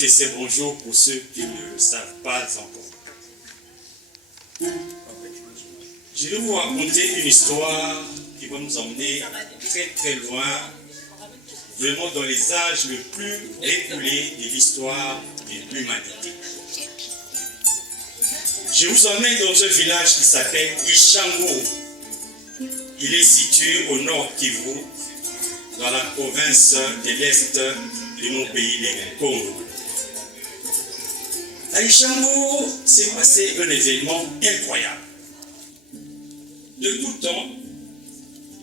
que c'est bonjour pour ceux qui ne le savent pas encore. Je vais vous raconter une histoire qui va nous emmener très très loin, vraiment dans les âges les plus reculés de l'histoire de l'humanité. Je vous emmène dans un village qui s'appelle Ishango. Il est situé au nord Kivu, dans la province de l'Est de mon pays, le Congo. À Ishango s'est passé un événement incroyable. De tout temps,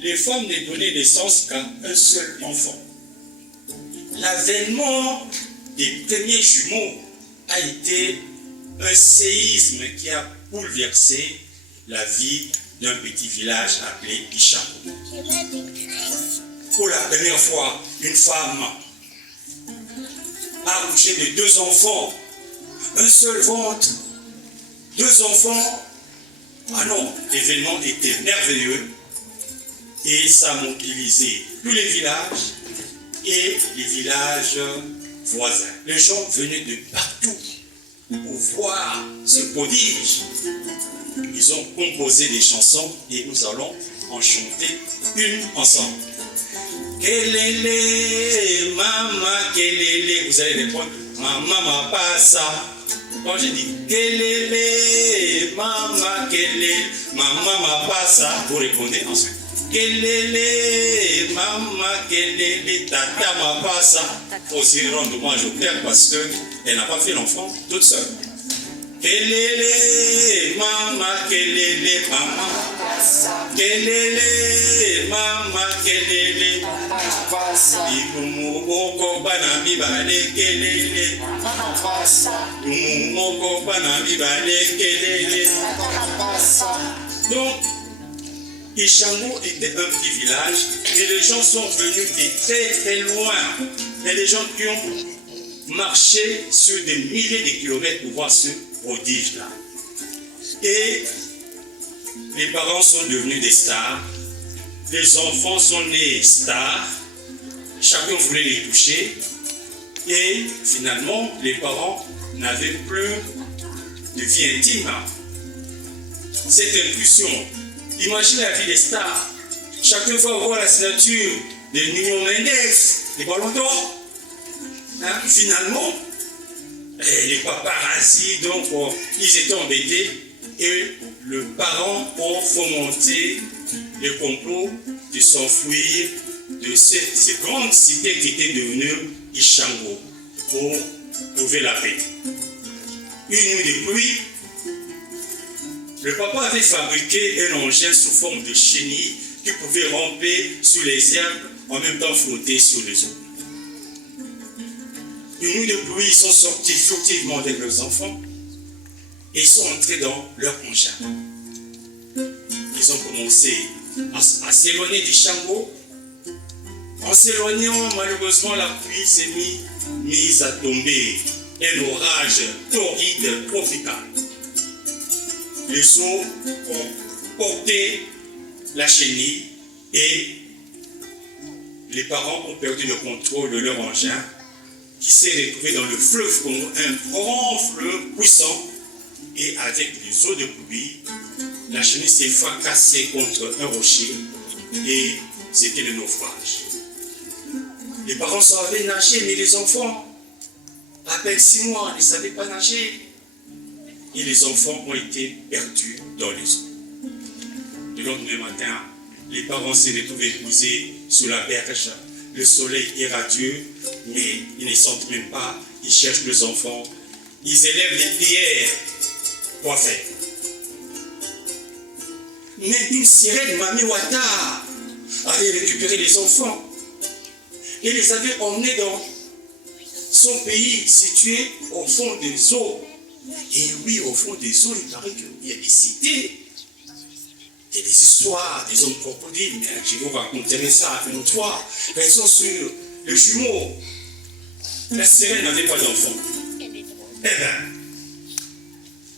les femmes ne donnaient naissance qu'à un seul enfant. L'avènement des premiers jumeaux a été un séisme qui a bouleversé la vie d'un petit village appelé Ishango. Pour la première fois, une femme a accouché de 2 enfants, un seul ventre, 2 enfants. Ah non, l'événement était merveilleux et ça a mobilisé tous les villages et les villages voisins. Les gens venaient de partout pour voir ce prodige. Ils ont composé des chansons et nous allons en chanter une ensemble. Kelele, mama, kelele. Vous allez répondre, maman, pas ça. Quand je dis kelele, mama, kelele, maman, pas ça, vous répondez ensuite. Kelele, mama, kelele, tata, ma pas ça. Il faut aussi rendre hommage au père parce qu'elle n'a pas fait l'enfant toute seule. Kelele, mama, kelele, mama. Kelele, mama, kelele. Ikumoko bana mibale kelele. Ikumoko bana mibale kelele. Donc, Ishango était un petit village et les gens sont venus de très très loin. Il y a des gens qui ont marché sur des milliers de kilomètres pour voir ce prodige-là. Et les parents sont devenus des stars. Les enfants sont nés stars. Chacun voulait les toucher. Et finalement, les parents n'avaient plus de vie intime. Cette impulsion. Imagine la vie des stars. Chacun va voir la signature de Nuno Mendes, des ballons d'or. Hein? Finalement, les paparazzi, donc, ils étaient embêtés et les parents ont fomenté le complot de s'enfuir de cette grande cité qui était devenue Ishango pour trouver la paix. Une nuit de pluie, le papa avait fabriqué un engin sous forme de chenille qui pouvait ramper sur les herbes en même temps flotter sur les eaux. Une nuit de pluie, ils sont sortis furtivement avec leurs enfants et ils sont entrés dans leur engin. Ils ont commencé à s'éloigner du Ishango. En s'éloignant, malheureusement, la pluie s'est mise à tomber. Un orage torride tropical. Les eaux ont porté la chenille et les parents ont perdu le contrôle de leur engin qui s'est retrouvé dans le fleuve Congo, un grand fleuve puissant. Et avec les eaux de pluie, la chenille s'est fracassée contre un rocher et c'était le naufrage. Les parents savaient nager, mais les enfants, à peine 6 mois, ne savaient pas nager. Et les enfants ont été perdus dans les eaux. Le lendemain matin, les parents s'est retrouvés posés sous la berge. Le soleil est radieux, mais ils ne sentent même pas. Ils cherchent les enfants. Ils élèvent des prières. Quoi faire? Mais une sirène, Mami Wata, avait récupéré les enfants et les avait emmenés dans son pays situé au fond des eaux. Et oui, au fond des eaux, il paraît qu'il y a des cités. Il y a des histoires, des hommes crocodiles. Mais je vous raconterai ça une autre fois. Elles sont sur les jumeaux. La sirène n'avait pas d'enfant. Eh bien,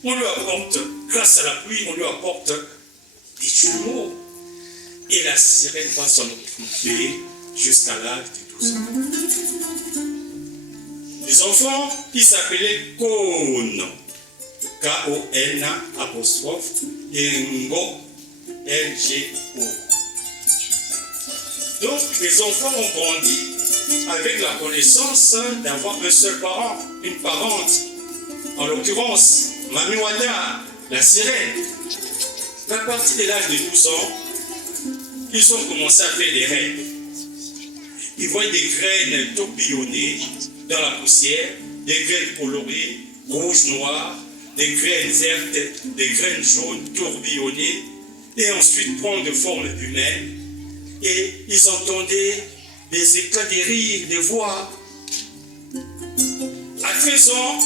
on lui apporte, grâce à la pluie, on lui apporte des jumeaux. Et la sirène va s'en occuper jusqu'à l'âge de 12 ans. des enfants qui s'appelaient Kono. K-O-N apostrophe et Ngo L-G-O. Donc les enfants ont grandi avec la connaissance d'avoir un seul parent, une parente. En l'occurrence, Mami Wada, la sirène. À partir de l'âge de 12 ans, ils ont commencé à faire des rêves. Ils voyaient des graines tourbillonner dans la poussière, des graines colorées, rouges, noires, des graines vertes, des graines jaunes tourbillonner, et ensuite prendre forme humaine. Et ils entendaient des éclats de rire, des voix. À 13 ans,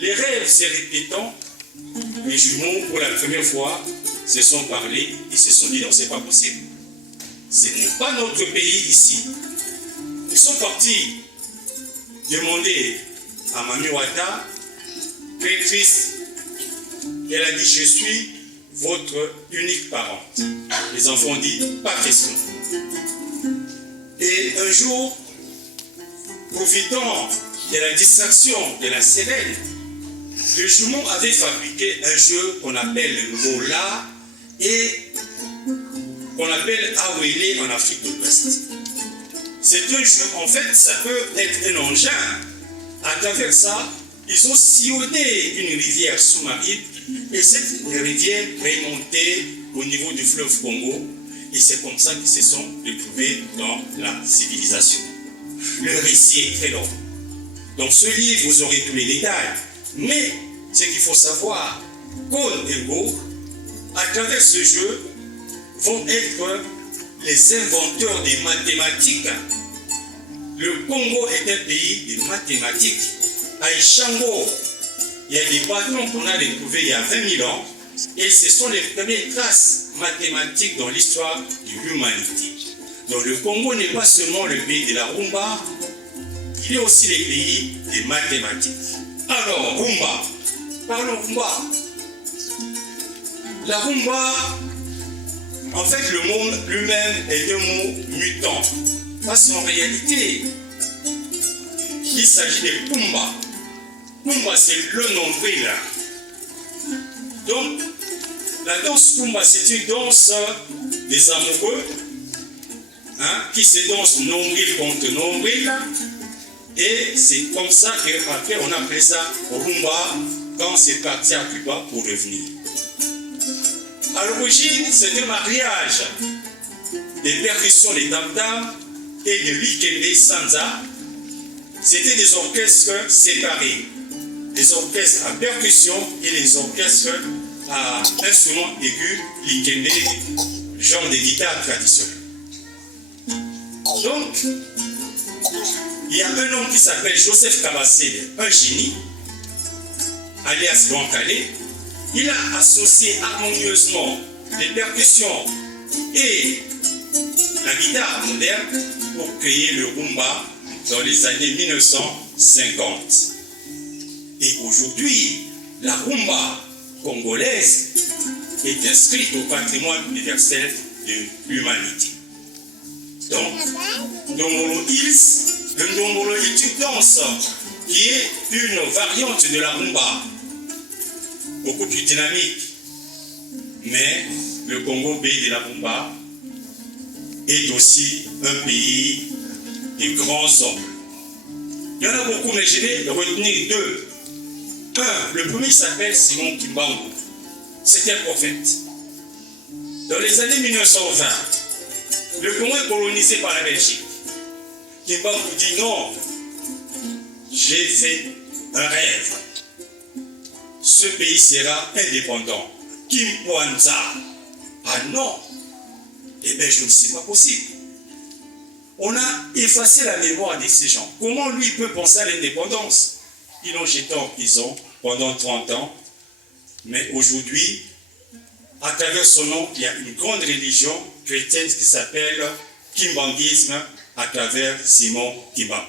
les rêves se répétant, les jumeaux, pour la première fois, se sont parlé, ils se sont dit non, c'est pas possible. Ce n'est pas notre pays ici. Ils sont partis demander à Mami Wada, très triste. Elle a dit, je suis votre unique parente. Les enfants ont dit, pas question. Et un jour, profitant de la distraction de la sirène, le jumeau avait fabriqué un jeu qu'on appelle Mola et qu'on appelle Awele en Afrique de l'Ouest. C'est un jeu, en fait, ça peut être un engin. À travers ça, ils ont sillonné une rivière sous-marine et cette rivière remontait au niveau du fleuve Congo et c'est comme ça qu'ils se sont retrouvés dans la civilisation. Le récit est très long. Dans ce livre, vous aurez tous les détails. Mais ce qu'il faut savoir, Kon et Go, à travers ce jeu, vont être les inventeurs des mathématiques. Le Congo est un pays de mathématiques. À Ishango, il y a des bâtons qu'on a découverts il y a 20 000 ans et ce sont les premières traces mathématiques dans l'histoire de l'humanité. Donc le Congo n'est pas seulement le pays de la rumba, il est aussi le pays des mathématiques. Alors, rumba, parlons rumba. La rumba, en fait, le mot lui-même est un mot mutant. Parce qu'en réalité, il s'agit de Pumba. Pumba, c'est le nombril. Donc, la danse Pumba, c'est une danse des amoureux qui se dansent nombril contre nombril. Et c'est comme ça qu'après, on appelle ça rumba quand c'est parti à Cuba pour revenir. À l'origine, c'est un mariage des percussions des tam-tams et de l'ikembe sanza. C'était des orchestres séparés. Les orchestres à percussion et les orchestres à instruments aigus, l'ikembe, genre de guitare traditionnelle. Donc, il y a un homme qui s'appelle Joseph Kabasele, un génie, alias Bankale. Il a associé harmonieusement les percussions et la guitare moderne pour créer le rumba dans les années 1950. Et aujourd'hui, la rumba congolaise est inscrite au patrimoine universel de l'humanité. Donc, Ndombolo Hills, le Ndombolo est une danse qui est une variante de la rumba, beaucoup plus dynamique. Mais le Congo, pays de la rumba, est aussi un pays de grands hommes. Il y en a beaucoup, mais je vais retenir deux. Un, le premier s'appelle Simon Kimbangu. C'était un prophète. Dans les années 1920, le Congo est colonisé par la Belgique. Kimbangu dit non, j'ai fait un rêve. Ce pays sera indépendant. Kimpanza. Ah non, eh bien je ne sais pas possible. On a effacé la mémoire de ces gens. Comment lui peut penser à l'indépendance? Ils l'ont jeté en prison pendant 30 ans. Mais aujourd'hui, à travers son nom, il y a une grande religion chrétienne qui s'appelle Kimbanguisme à travers Simon Kimbangu.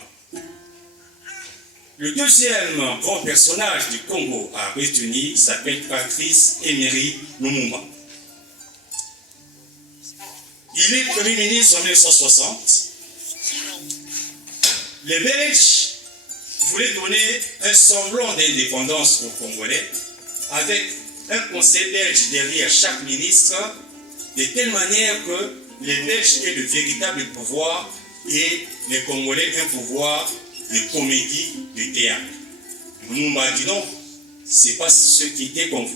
Le deuxième grand personnage du Congo à retenir s'appelle Patrice Emery Lumumba. Il est Premier ministre en 1960. Les Belges voulait donner un semblant d'indépendance aux Congolais avec un conseil belge derrière chaque ministre, de telle manière que les Belges aient le véritable pouvoir et les Congolais un pouvoir de comédie, de théâtre. Lumumba dit non, ce n'est pas ce qui était convenu.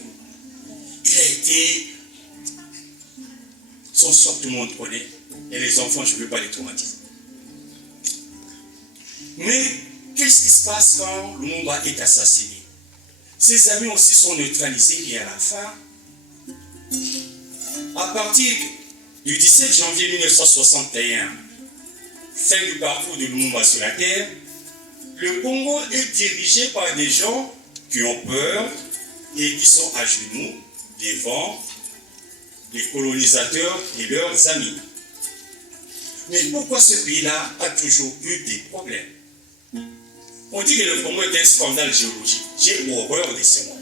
Il a été, son sort tout le monde connaît, et les enfants, je ne veux pas les traumatiser. Mais qu'est-ce qui se passe quand Lumumba est assassiné? Ses amis aussi sont neutralisés et à la fin, à partir du 17 janvier 1961, fin du parcours de Lumumba sur la terre, le Congo est dirigé par des gens qui ont peur et qui sont à genoux devant les colonisateurs et leurs amis. Mais pourquoi ce pays-là a toujours eu des problèmes? On dit que le Congo est un scandale géologique. J'ai horreur de ce mot.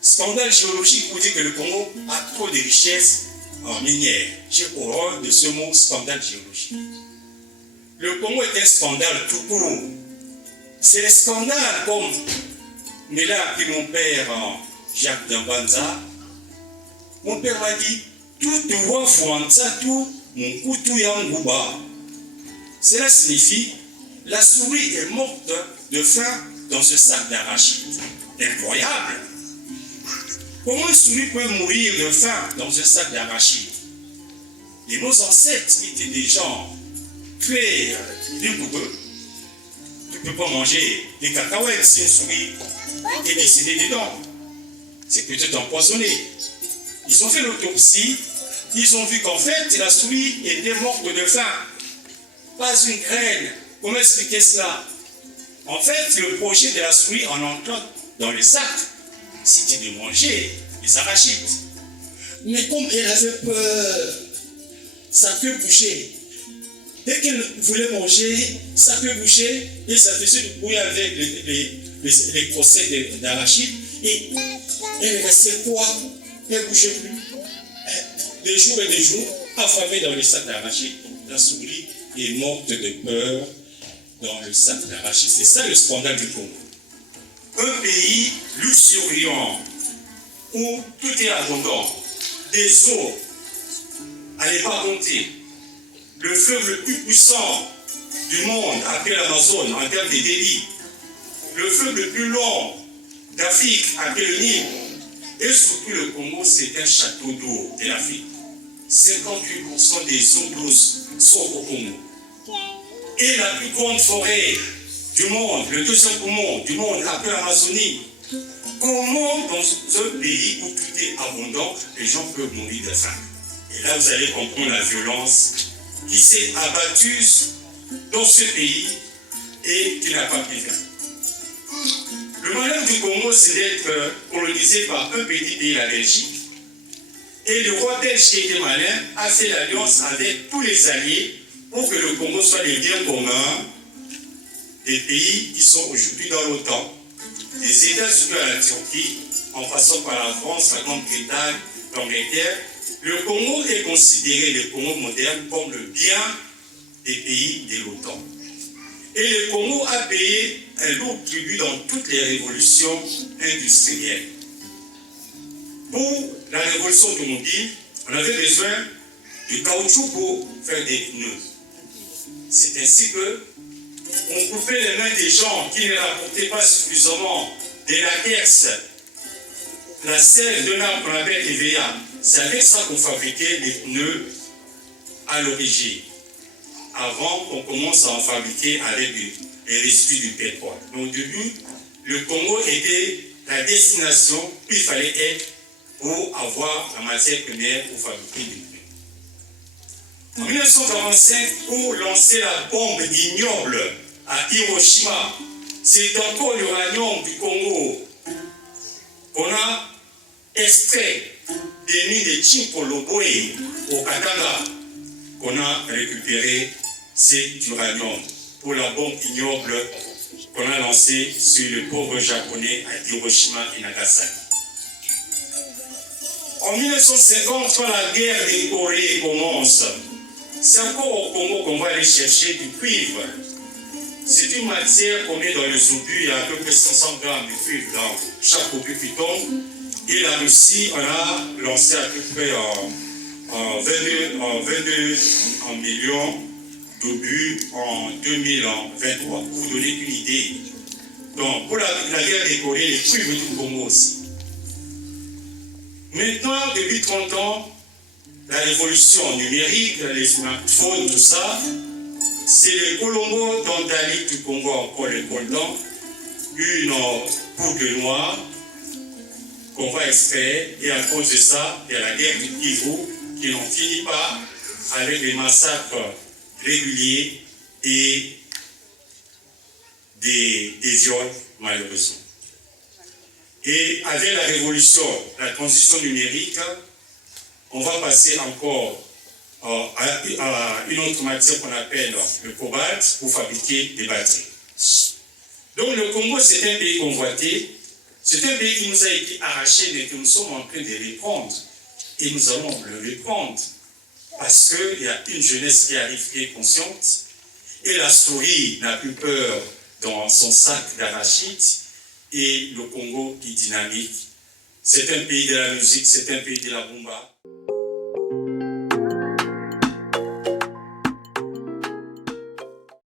Scandale géologique pour dire que le Congo a trop de richesses en minière. J'ai horreur de ce mot scandale géologique. Le Congo est un scandale tout court. C'est un scandale comme mais là, puis mon père, Jacques Dambanza, mon père m'a dit, tout doit faire tout, mon couteau yanguba. Cela signifie, la souris est morte de faim dans un sac d'arachide. Incroyable! Comment une souris peut mourir de faim dans un sac d'arachide? Et nos ancêtres étaient des gens très rigoureux. Tu ne peux pas manger des cacahuètes si une souris est décédée dedans. C'est peut-être empoisonné. Ils ont fait l'autopsie, ils ont vu qu'en fait, la souris était morte de faim. Pas une graine. Comment expliquer cela? En fait, le projet de la souris en entrant dans le sac, c'était de manger les arachides. Mais comme elle avait peur, sa queue bougeait. Dès qu'elle voulait manger, sa queue bougeait et ça faisait du bruit avec les crossets d'arachide. Et elle restait quoi? Elle ne bougeait plus. Des jours et des jours, affamée dans le sac d'arachide. La souris est morte de peur dans le sac d'arachide. C'est ça le scandale du Congo. Un pays luxuriant où tout est abondant, des eaux à ne pas compter. Le fleuve le plus puissant du monde après l'Amazone en termes de débit. Le fleuve le plus long d'Afrique après le Nil. Et surtout le Congo, c'est un château d'eau de l'Afrique. 58% des eaux douces sont au Congo. Et la plus grande forêt du monde, le deuxième poumon du monde après l'Amazonie. Comment dans un pays où tout est abondant, les gens peuvent mourir de faim? Et là, vous allez comprendre la violence qui s'est abattue dans ce pays et qui n'a pas pu faire. Le malheur du Congo, c'est d'être colonisé par un petit pays, la Belgique. Et le roi belge qui était malin a fait l'alliance avec tous les alliés pour que le Congo soit les biens communs des pays qui sont aujourd'hui dans l'OTAN, des États-Unis à la Turquie, en passant par la France, la Grande-Bretagne, l'Angleterre. Le Congo est considéré, le Congo moderne, comme le bien des pays de l'OTAN. Et le Congo a payé un lourd tribut dans toutes les révolutions industrielles. Pour la révolution automobile, on avait besoin de caoutchouc pour faire des pneus. C'est ainsi que on coupait les mains des gens qui ne rapportaient pas suffisamment de latex, la sève d'un arbre qu'on appelle EVA. C'est avec ça qu'on fabriquait les pneus à l'origine, avant qu'on commence à en fabriquer avec les résidus du pétrole. Mais au début, le Congo était la destination où il fallait être pour avoir la matière première pour fabriquer des pneus. En 1945, pour lancer la bombe ignoble à Hiroshima, c'est encore l'uranium du Congo qu'on a extrait des mines de Chimpolobwe au Katanga, qu'on a récupéré cet uranium pour la bombe ignoble qu'on a lancée sur le pauvre japonais à Hiroshima et Nagasaki. En 1950, quand la guerre des Corées commence, c'est encore au Congo qu'on va aller chercher du cuivre C'est une matière qu'on met dans les obus, il y a à peu près 500 grammes de cuivre dans chaque obus qui tombe. Et la Russie, on a lancé à peu près 22 millions d'obus en 2023, pour vous donner une idée. Donc, pour la guerre des Corées, les cuivres du Congo aussi. Maintenant, depuis 30 ans, la révolution numérique, les smartphones, tout ça, c'est le Colombo Dandali du Congo, encore le coltan, une poudre noire qu'on va extraire, et à cause de ça, il y a la guerre du Kivu qui n'en finit pas avec des massacres réguliers et des viols, malheureusement. Et avec la révolution, la transition numérique, on va passer encore à une autre matière qu'on appelle le cobalt pour fabriquer des batteries. Donc le Congo, c'est un pays convoité, c'est un pays qui nous a été arraché, mais que nous sommes en train de reprendre. Et nous allons le reprendre parce qu'il y a une jeunesse qui arrive, qui est consciente, et la souris n'a plus peur dans son sac d'arachide, et le Congo qui dynamique. C'est un pays de la musique, c'est un pays de la rumba.